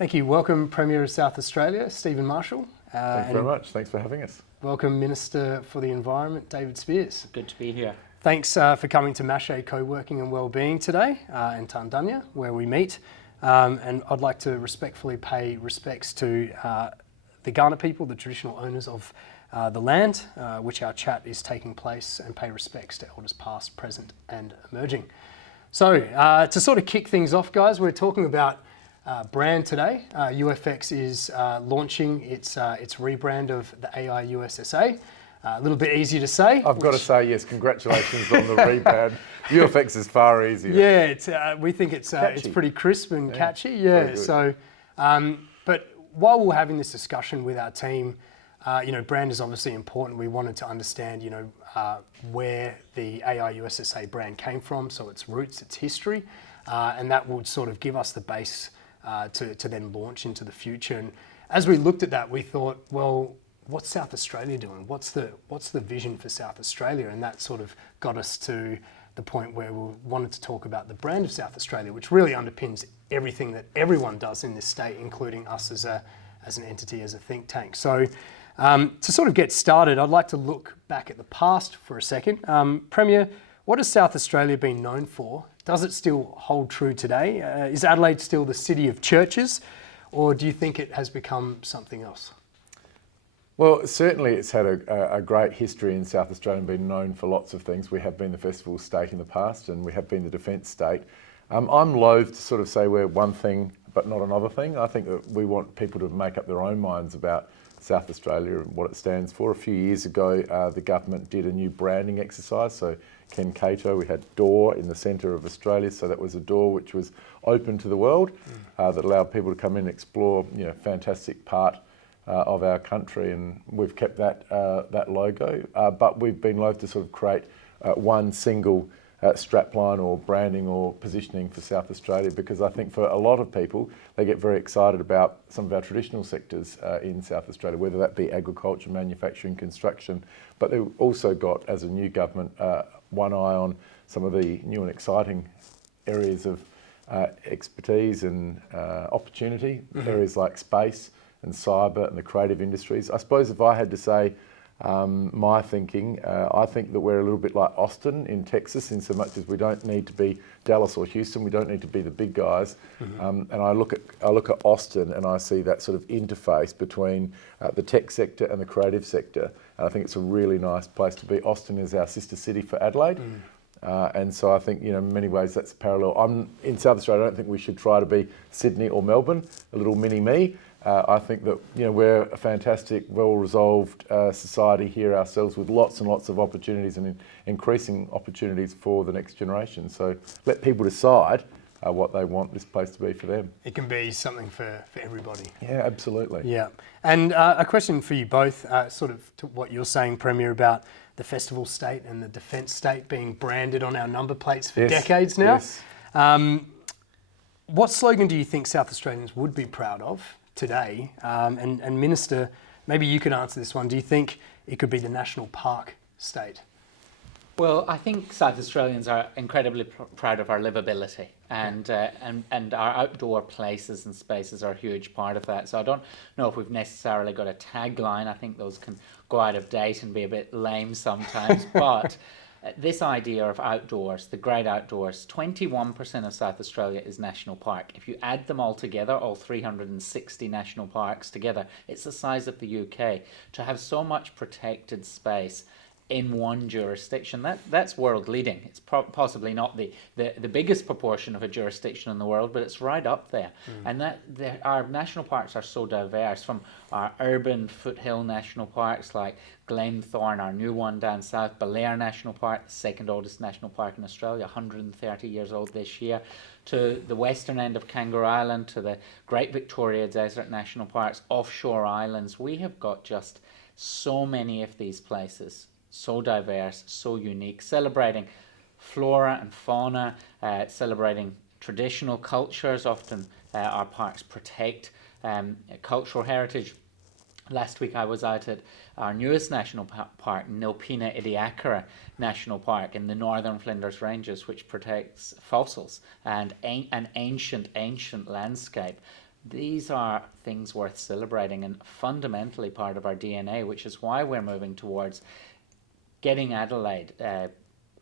Thank you. Welcome, Premier of South Australia, Stephen Marshall. Thanks very much. Thanks for having us. Welcome, Minister for the Environment, David Speirs. Good to be here. Thanks for coming to Mache Co-working and Wellbeing today in Tandanya, where we meet. And I'd like to respectfully pay respects to the Kaurna people, the traditional owners of the land, which our chat is taking place, and pay respects to elders past, present and emerging. So to sort of kick things off, guys, we're talking about brand today. UFX is launching its rebrand of the AI USSA. A little bit easier to say. I've got to say, yes, congratulations on the rebrand. UFX is far easier. Yeah, we think it's pretty crisp and catchy. Yeah, so, but while we're having this discussion with our team, brand is obviously important. We wanted to understand, where the AI USSA brand came from, so its roots, its history, and that would sort of give us the base to then launch into the future. And as we looked at that, we thought, well, what's South Australia doing? What's the vision for South Australia? And that sort of got us to the point where we wanted to talk about the brand of South Australia, which really underpins everything that everyone does in this state, including us as an entity, as a think tank. So to sort of get started, I'd like to look back at the past for a second. Premier, what has South Australia been known for? Does it still hold true today? Is Adelaide still the city of churches, or do you think it has become something else? Well, certainly it's had a great history in South Australia and been known for lots of things. We have been the festival state in the past, and we have been the defence state. I'm loath to sort of say we're one thing but not another thing. I think that we want people to make up their own minds about South Australia and what it stands for. A few years ago, the government did a new branding exercise. So Ken Cato, we had door in the centre of Australia. So that was a door which was open to the world, that allowed people to come in and explore, fantastic part of our country, and we've kept that logo. But we've been loath to sort of create one single strapline or branding or positioning for South Australia, because I think for a lot of people, they get very excited about some of our traditional sectors in South Australia, whether that be agriculture, manufacturing, construction. But they've also got, as a new government, one eye on some of the new and exciting areas of expertise and opportunity, areas like space and cyber and the creative industries. I suppose if I had to say my thinking, I think that we're a little bit like Austin in Texas, in so much as we don't need to be Dallas or Houston. We don't need to be the big guys. And I look at Austin and I see that sort of interface between the tech sector and the creative sector. And I think it's a really nice place to be. Austin is our sister city for Adelaide. And so I think, in many ways that's parallel. I'm in South Australia. I don't think we should try to be Sydney or Melbourne, a little mini me. I think that we're a fantastic, well-resolved society here ourselves, with lots and lots of opportunities and increasing opportunities for the next generation. So let people decide what they want this place to be for them. It can be something for everybody. Yeah, absolutely. Yeah. And a question for you both, sort of to what you're saying, Premier, about the festival state and the defence state being branded on our number plates for decades now. Yes. What slogan do you think South Australians would be proud of today? And Minister, maybe you could answer this one. Do you think it could be the national park state? Well, I think South Australians are incredibly proud of our livability, and our outdoor places and spaces are a huge part of that. So I don't know if we've necessarily got a tagline. I think those can go out of date and be a bit lame sometimes, but this idea of outdoors, the great outdoors, 21% of South Australia is national park. If you add them all together, all 360 national parks together, it's the size of the UK. To have so much protected space in one jurisdiction, that's world leading. It's possibly not the biggest proportion of a jurisdiction in the world, but it's right up there. And our national parks are so diverse, from our urban foothill national parks like Glenthorne, our new one down south, Belair National Park, the second oldest national park in Australia, 130 years old this year, to the western end of Kangaroo Island, to the Great Victoria Desert National Parks, offshore islands. We have got just so many of these places, so diverse, so unique, celebrating flora and fauna, celebrating traditional cultures. Often our parks protect cultural heritage. Last week I was out at our newest national park, Nilpena Idiakarra National Park in the northern Flinders Ranges, which protects fossils and an ancient landscape. these are things worth celebrating and fundamentally part of our DNA, which is why we're moving towards getting Adelaide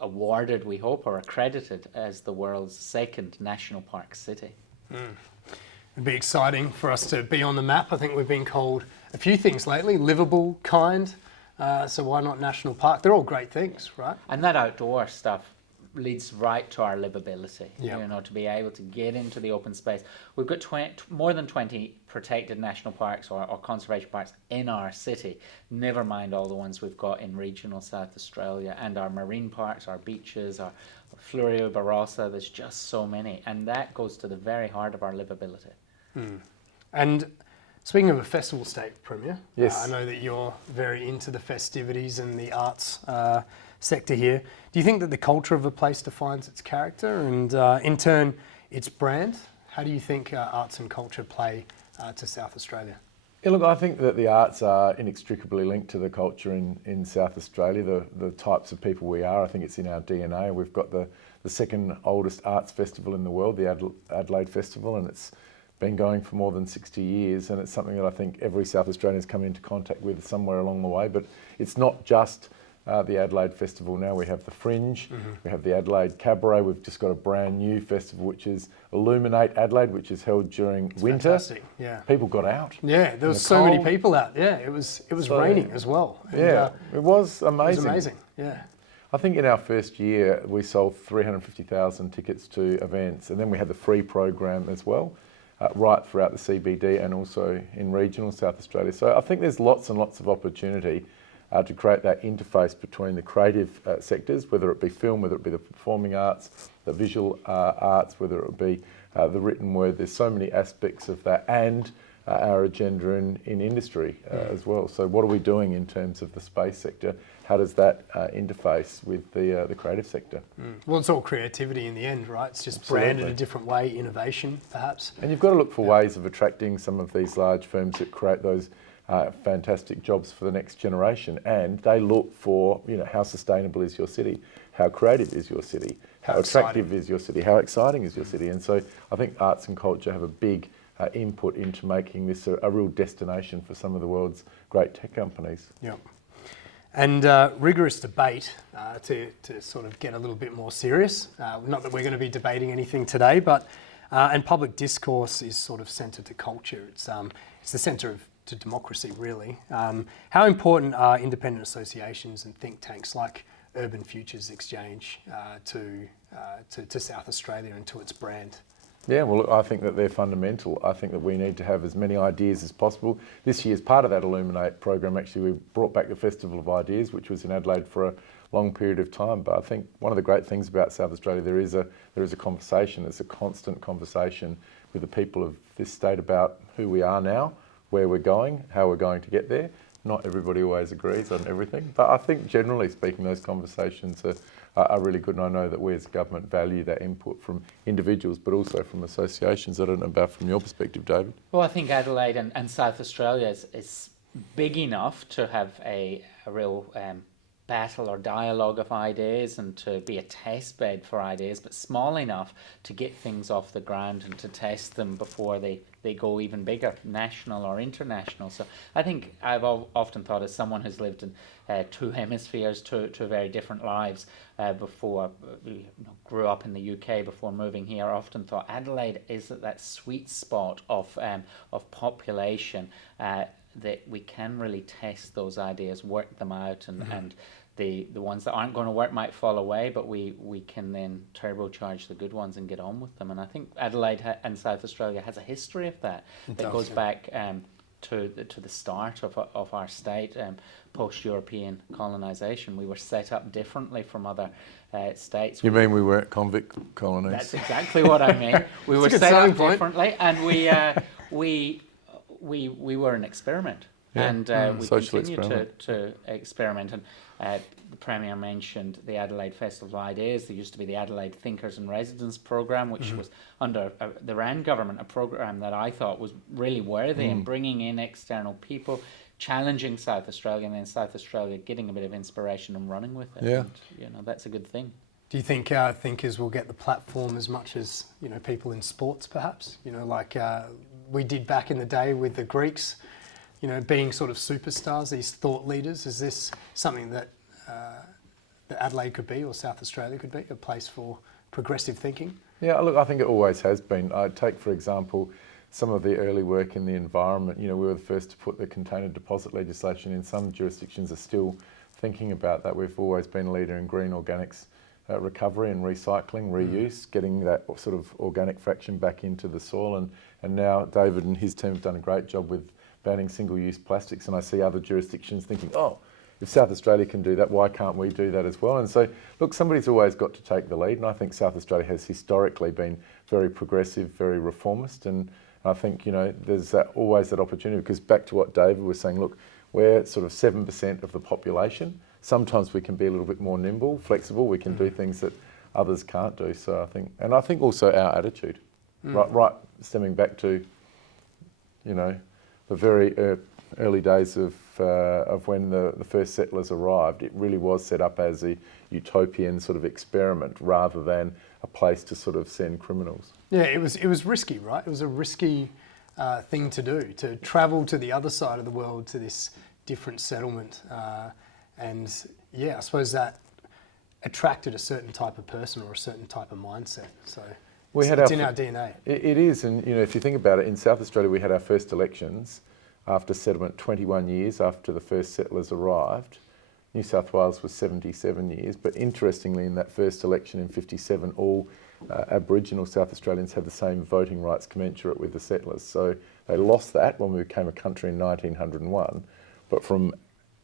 awarded, we hope, or accredited as the world's second national park city. It'd be exciting for us to be on the map. I think we've been called a few things lately: livable, kind. So why not national park? They're all great things, right? And that outdoor stuff leads right to our livability. Yeah. You know, to be able to get into the open space. We've got more than 20 protected national parks or conservation parks in our city, never mind all the ones we've got in regional South Australia, and our marine parks, our beaches, our Flurio, Barossa. There's just so many, and that goes to the very heart of our livability. And speaking of a festival state, Premier, yes. I know that you're very into the festivities and the arts sector here. Do you think that the culture of a place defines its character and in turn its brand? How do you think arts and culture play to South Australia? Yeah, look, I think that the arts are inextricably linked to the culture in South Australia, the types of people we are. I think it's in our DNA. We've got the second oldest arts festival in the world, the Adelaide Festival, and it's been going for more than 60 years, and it's something that I think every South Australian has come into contact with somewhere along the way. But it's not just the Adelaide Festival now. We have the Fringe, we have the Adelaide Cabaret, we've just got a brand new festival which is Illuminate Adelaide, which is held during winter. Fantastic, yeah. People got out. Yeah, there was so many people out. Yeah, it was raining as well. And, yeah, it was amazing. It was amazing, yeah. I think in our first year we sold 350,000 tickets to events, and then we had the free program as well. Right throughout the CBD and also in regional South Australia. So I think there's lots and lots of opportunity to create that interface between the creative sectors, whether it be film, whether it be the performing arts, the visual arts, whether it be the written word. There's so many aspects of that, and our agenda in industry as well. So what are we doing in terms of the space sector? How does that interface with the creative sector? Well, it's all creativity in the end, right? It's just Absolutely. branded a different way, innovation perhaps. And you've got to look for ways of attracting some of these large firms that create those fantastic jobs for the next generation, and they look for, you know, how sustainable is your city, how creative is your city, how attractive is your city, how exciting is your city. And so I think arts and culture have a big input into making this a real destination for some of the world's great tech companies. Yeah. And rigorous debate to sort of get a little bit more serious. Not that we're going to be debating anything today, but and public discourse is sort of centred to culture. It's the centre to democracy, really. How important are independent associations and think tanks like Urban Futures Exchange to South Australia and to its brand? Yeah, well, look, I think that they're fundamental. I think that we need to have as many ideas as possible. This year, as part of that Illuminate program, actually, we brought back the Festival of Ideas, which was in Adelaide for a long period of time. But I think one of the great things about South Australia, there is a conversation. There's a constant conversation with the people of this state about who we are now, where we're going, how we're going to get there. Not everybody always agrees on everything, but I think generally speaking, those conversations are really good, and I know that we as a government value that input from individuals, but also from associations. I don't know about from your perspective, David. Well, I think Adelaide and South Australia is big enough to have a real battle or dialogue of ideas and to be a test bed for ideas, but small enough to get things off the ground and to test them before they go even bigger, national or international. So I think I've often thought, as someone who's lived in two hemispheres, two very different lives before, grew up in the UK before moving here, I often thought Adelaide is at that sweet spot of population that we can really test those ideas, work them out, and the ones that aren't going to work might fall away, but we can then turbocharge the good ones and get on with them. And I think Adelaide and South Australia has a history of that. That goes back to the start of our state, post-European colonisation. We were set up differently from other states. You mean we weren't convict colonies? That's exactly what I mean. We were set up differently, and we were an experiment. Yeah. And we continue to experiment. And the Premier mentioned the Adelaide Festival of Ideas. There used to be the Adelaide Thinkers and Residents program, which was under the Rand government, a program that I thought was really worthy in bringing in external people, challenging South Australia, and then South Australia getting a bit of inspiration and running with it. Yeah. And, that's a good thing. Do you think thinkers will get the platform as much as people in sports, perhaps? Like we did back in the day with the Greeks, you know, being sort of superstars, these thought leaders? Is this something that that Adelaide could be, or South Australia could be, a place for progressive thinking? Yeah, look, I think it always has been. I take, for example, some of the early work in the environment. You know, we were the first to put the container deposit legislation in. Some jurisdictions are still thinking about that. We've always been a leader in green organics recovery and recycling, reuse, getting that sort of organic fraction back into the soil. And now David and his team have done a great job with banning single-use plastics. And I see other jurisdictions thinking, oh, if South Australia can do that, why can't we do that as well? And so, look, somebody's always got to take the lead. And I think South Australia has historically been very progressive, very reformist. And I think, you know, there's always that opportunity, because back to what David was saying, look, we're sort of 7% of the population. Sometimes we can be a little bit more nimble, flexible. We can do things that others can't do. So I think also our attitude, right, stemming back to, you know, the very early days of when the first settlers arrived. It really was set up as a utopian sort of experiment rather than a place to sort of send criminals. Yeah, it was risky, right? It was a risky thing to do, to travel to the other side of the world to this different settlement. And yeah, I suppose that attracted a certain type of person or a certain type of mindset. So it's in our DNA. It is, and you know, if you think about it, in South Australia we had our first elections after settlement 21 years after the first settlers arrived. New South Wales was 77 years, but interestingly in that first election in 57, all Aboriginal South Australians had the same voting rights commensurate with the settlers. So they lost that when we became a country in 1901, but from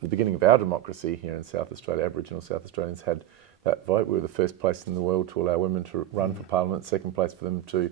the beginning of our democracy here in South Australia, Aboriginal South Australians had that vote. We were the first place in the world to allow women to run for Parliament, second place for them to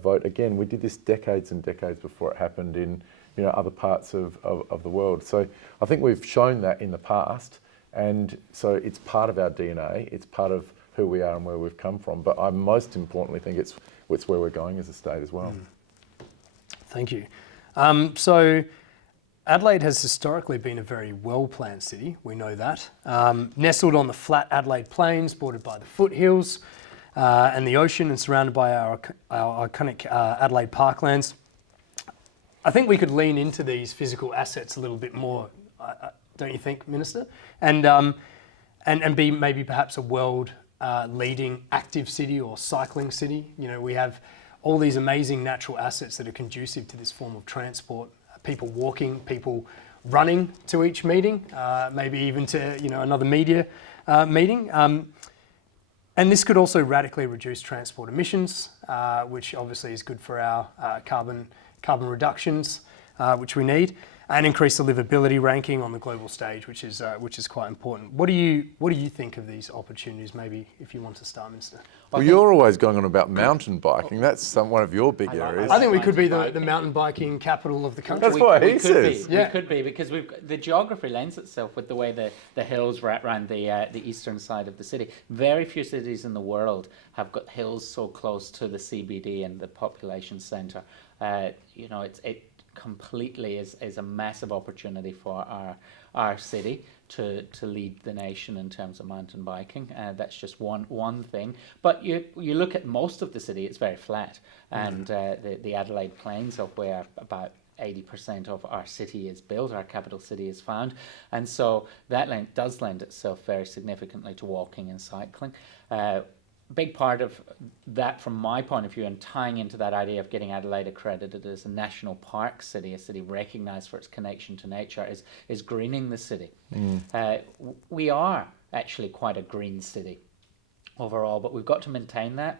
vote. Again, we did this decades and decades before it happened in, you know, other parts of the world. So I think we've shown that in the past, and so it's part of our DNA, it's part of who we are and where we've come from, but I most importantly think it's where we're going as a state as well. Thank you. So Adelaide has historically been a very well-planned city, we know that. Nestled on the flat Adelaide Plains, bordered by the foothills and the ocean, and surrounded by our iconic Adelaide parklands. I think we could lean into these physical assets a little bit more, don't you think, Minister? And be maybe perhaps a world leading active city or cycling city. You know, we have all these amazing natural assets that are conducive to this form of transport. People walking, people running to each meeting, maybe even to, you know, another media meeting. And this could also radically reduce transport emissions, which obviously is good for our carbon reductions, which we need, and increase the livability ranking on the global stage, which is quite important. What do you think of these opportunities? Maybe if you want to start, Minister. Well, you're always going on about mountain biking. That's one of your big areas. I think we could be the mountain biking capital of the country. That's what he says. We could be, because the geography lends itself with the way the hills wrap around the eastern side of the city. Very few cities in the world have got hills so close to the CBD and the population centre. You know, it completely is a massive opportunity for our city to lead the nation in terms of mountain biking. That's just one thing. But you look at most of the city, it's very flat, and the Adelaide Plains, of where about 80% of our city is built, our capital city is found, and so that does lend itself very significantly to walking and cycling. Big part of that, from my point of view, and tying into that idea of getting Adelaide accredited as a national park city, a city recognised for its connection to nature, is greening the city. We are actually quite a green city overall, but we've got to maintain it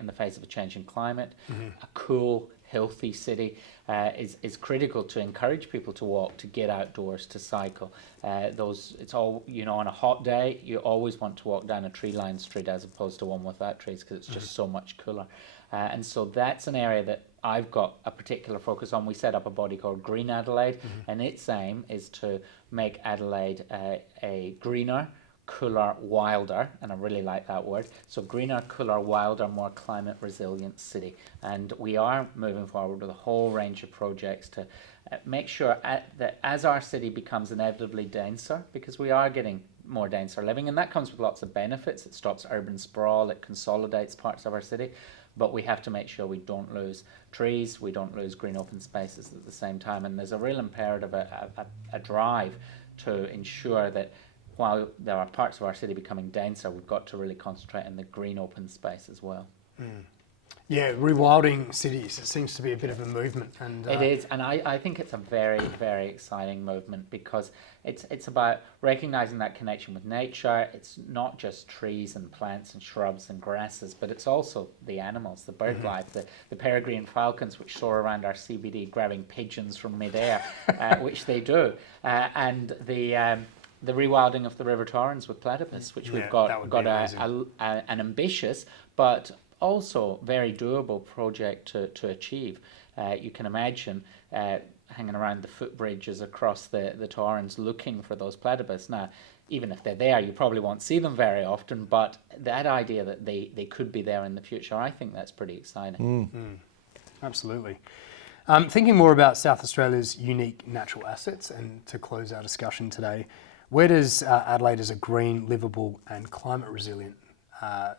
in the face of a changing climate. A cool, healthy city is critical to encourage people to walk, to get outdoors, to cycle. It's all, you know, on a hot day, you always want to walk down a tree-lined street as opposed to one without trees, because it's just so much cooler. And so that's an area that I've got a particular focus on. We set up a body called Green Adelaide, and its aim is to make Adelaide a greener, cooler, wilder, and I really like that word. So greener, cooler, wilder, more climate resilient city. And we are moving forward with a whole range of projects to make sure that as our city becomes inevitably denser, because we are getting more denser living, and that comes with lots of benefits. It stops urban sprawl, it consolidates parts of our city. but we have to make sure we don't lose trees, we don't lose green open spaces at the same time. And there's a real imperative, a drive to ensure that while there are parts of our city becoming denser, we've got to really concentrate on the green open space as well. Yeah, rewilding cities, it seems to be a bit of a movement. And it is, and I think it's a very, very exciting movement, because it's about recognising that connection with nature. It's not just trees and plants and shrubs and grasses, but it's also the animals, the bird life, the peregrine falcons which soar around our CBD grabbing pigeons from midair, which they do, and the rewilding of the River Torrens with platypus, which we've got an ambitious but also very doable project to achieve. You can imagine hanging around the footbridges across the Torrens looking for those platypus. Now, even if they're there, you probably won't see them very often, but that idea that they could be there in the future, I think that's pretty exciting. Absolutely. Thinking more about South Australia's unique natural assets, and to close our discussion today, where does Adelaide as a green, livable and climate resilient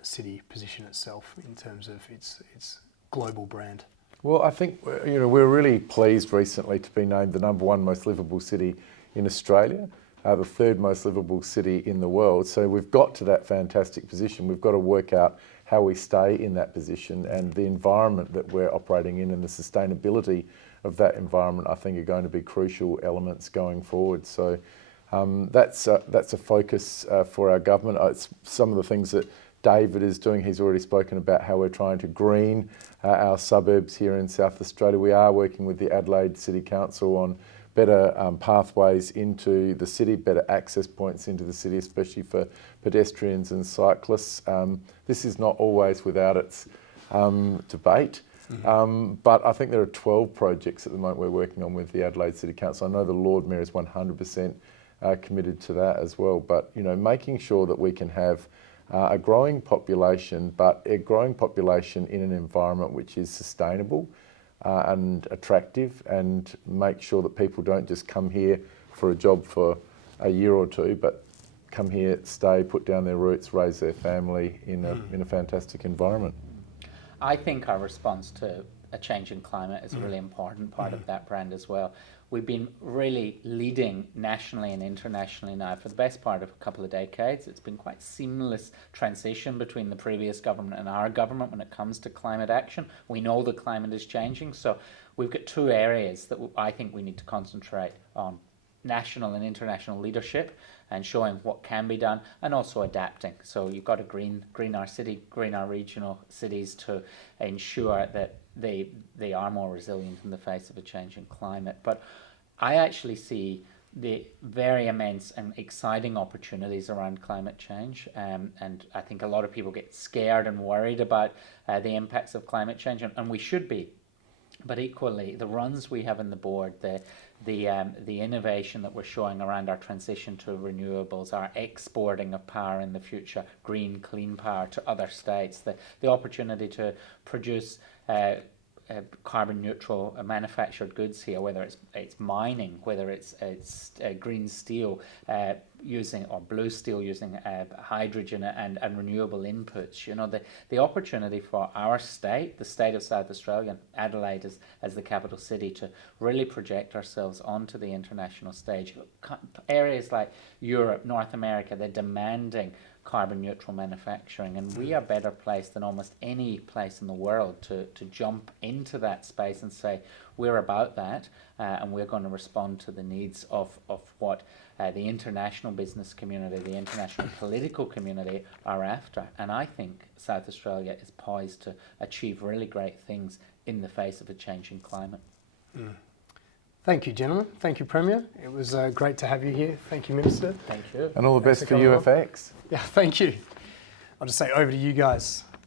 city position itself in terms of its global brand? Well, I think we're really pleased recently to be named the #1 most livable city in Australia, the 3rd most livable city in the world. So we've got to that fantastic position. We've got to work out how we stay in that position, and the environment that we're operating in and the sustainability of that environment, I think, are going to be crucial elements going forward. So that's a focus for our government. It's some of the things that David is doing. He's already spoken about how we're trying to green our suburbs here in South Australia. We are working with the Adelaide City Council on better pathways into the city, better access points into the city, especially for pedestrians and cyclists. This is not always without its debate. But I think there are 12 projects at the moment we're working on with the Adelaide City Council. I know the Lord Mayor is 100% committed to that as well. But making sure that we can have a growing population, but a growing population in an environment which is sustainable and attractive, and make sure that people don't just come here for a job for a year or two, but come here, stay, put down their roots, raise their family in a fantastic environment. I think our response to a changing climate is a really important part of that brand as well. We've been really leading nationally and internationally now for the best part of a couple of decades. It's been quite seamless transition between the previous government and our government when it comes to climate action. We know the climate is changing, so we've got 2 areas that I think we need to concentrate on: national and international leadership and showing what can be done, and also adapting. So you've got to green our city, green our regional cities to ensure that they are more resilient in the face of a changing climate. But I actually see the very immense and exciting opportunities around climate change, and I think a lot of people get scared and worried about the impacts of climate change, and we should be. But equally, the runs we have in the board, the innovation that we're showing around our transition to renewables, our exporting of power in the future, green, clean power to other states, the opportunity to produce carbon neutral manufactured goods here, whether it's mining, whether it's green steel using, or blue steel using hydrogen and renewable inputs. The opportunity for our state, the state of South Australia, and Adelaide as the capital city, to really project ourselves onto the international stage. Areas like Europe, North America, they're demanding carbon neutral manufacturing, and we are better placed than almost any place in the world to jump into that space and say we're about that, and we're going to respond to the needs of what the international business community, the international political community are after. And I think South Australia is poised to achieve really great things in the face of a changing climate. Thank you, gentlemen. Thank you, Premier. It was great to have you here. Thank you, Minister. Thank you. And all the best for UFX. Yeah, thank you. I'll just say over to you guys.